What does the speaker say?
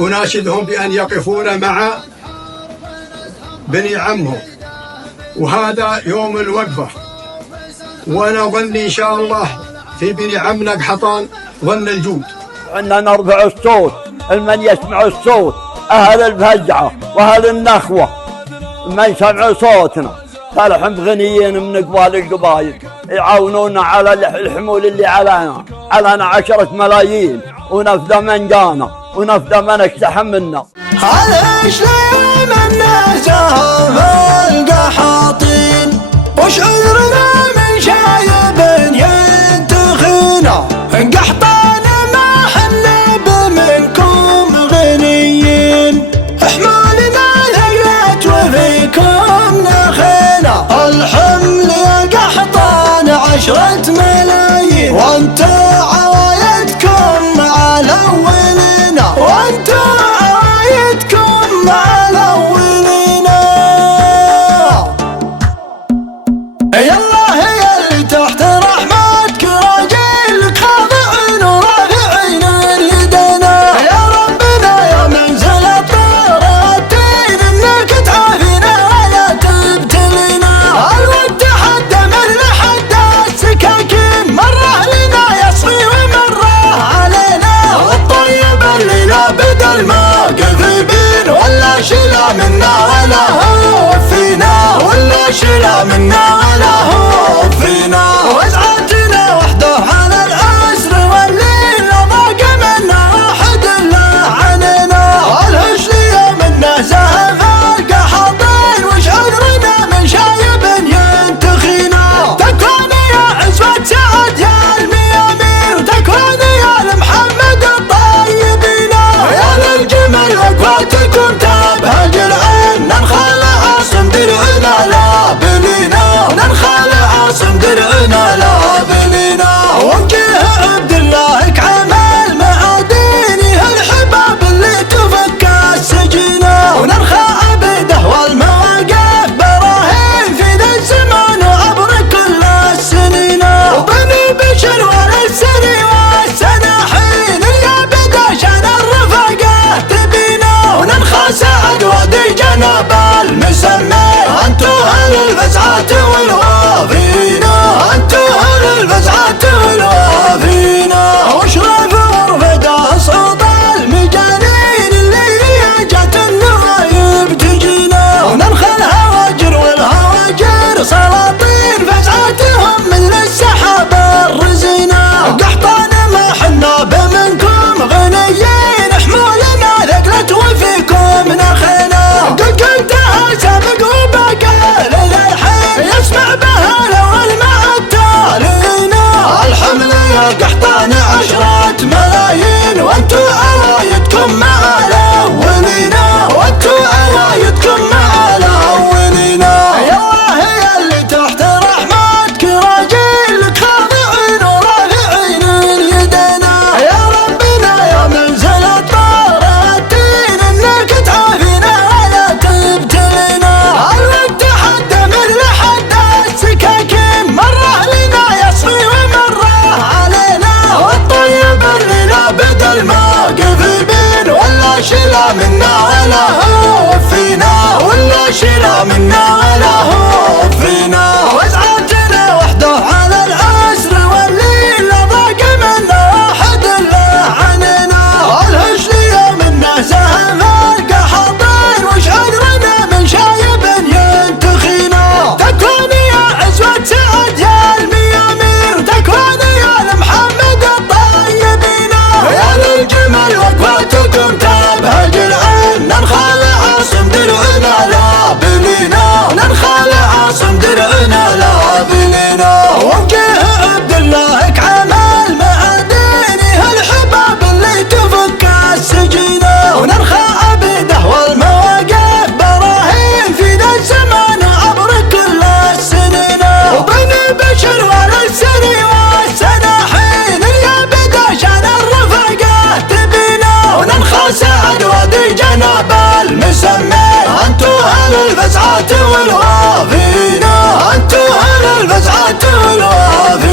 أناشدهم بأن يقفون مع بني عمهم، وهذا يوم الوقفة، ونظن إن شاء الله في بني عمنا قحطان ظن الجود. عندنا نرفع الصوت، من يسمع الصوت أهل الفزعة وأهل النخوة ما يسمعوا صوتنا، طلعهم غنيين من قبال القبائل يعاونونا على الحمول اللي علينا 10 ملايين، ونفذ من جانا ونفذ من اقتحم منا. علاش ليوم النزاهة في القحاطين، وش عذرنا من شايب ينتخينا؟ قحطان ما حنا بمنكم غنيين، حمولنا ثقلت وفيكم نخينا. الحمل يا قحطان 10 ملايين، وانت عوايدكم مع الأولين، وانت عوايدكم مع الأولين. يالله يا اللي تحت رحمتك راجل خاضعين ورافعين يدنا، يا ربنا يا منزل الطارتين انك تعافينا ولا تبتلينا. الود حد من لحد السكاكين، مره لنا يصفي ومره علينا، والطيب اللي لا بدل ما قذبين، ولا شلا منا ولا هو فينا، ولا شلا منا ولا هو فينا. وزعتنا وحده على الأسر والليل ضاق منا واحد لا عنينا. الهجل يوم النزاهة في القحاطين، وش عذرنا من شايب ينتخينا؟ تكون يا عزوة سعد يا الميامين، وتكون يا لمحمد الطيبين، يا للجمل وقفاتكم تبهج العين. ننخل عاصم درعنا لا بلينا، ننخل عاصم درعنا لا بلينا. وجه عبد الله كعمل معاديني، هالحباب اللي تفك السجينة، ونرخى عبده والمواقف براهين في ذا الزمان وعبر كل السنين. وبني بشر والسري والسناحين، يا بدا شان الرفقة تبينا، وننخى سعد وادي جنب المسمى. انتو اهل الفزعات والوافين، انتو اهل الفزعات والوافين. واشرف ورفقة صوت المجانين اللي جات النوايب تجينا، وننخى الهواجر والهواجر سلاطين، فزعاتهم مثل السحاب الرزينة. قحطان ما حنا بمنكم غنيين، حمولنا ثقلت وفيكم نخينا. قد قلتها سابق وبقى للحين، يسمع بها لو المع التالين. الحمل يا قحطان 10 ملايين، وانتو عوايدكم مع الأولين، وانتو عوايدكم مع الأولين. يالله يا اللي تحت رحمتك راجل خاضعين ورافعين يدنا، يا ربنا يا منزل الطارتين انك تعافينا ولا تبتلينا. الود حد من لحد السكاكين، مره لنا يصفي ومره علينا، والطيب اللي لا بدل ما قذبين، ولا شلا منا ولا هو فينا، ولا شلا منا ولا هو فينا. وزعتنا وحده على الأسر والليل ضاق منا واحد لا عنينا. الهجل يوم النزاهة في القحاطين، وش عذرنا من شايب ينتخينا؟ تكون يا عزوة سعد يا الميامين، وتكون يا لمحمد الطيبين، يا للجمل وقفاتكم تبهج العين. ننخل عاصم درعنا لا بلينا، ننخل عاصم درعنا لا بلينا. وجه عبد الله كعمل معاديني، هالحباب اللي تفك السجينة، ونرخى عبده والمواقف براهين في ذا الزمان عبر كل السنين. وبني بشر والسري والسناحين، يا بدا شان الرفقة تبينا، وننخى سعد وادي جنب المسمى. انتو اهل الفزعات والوافين، انتو اهل الفزعات والوافين.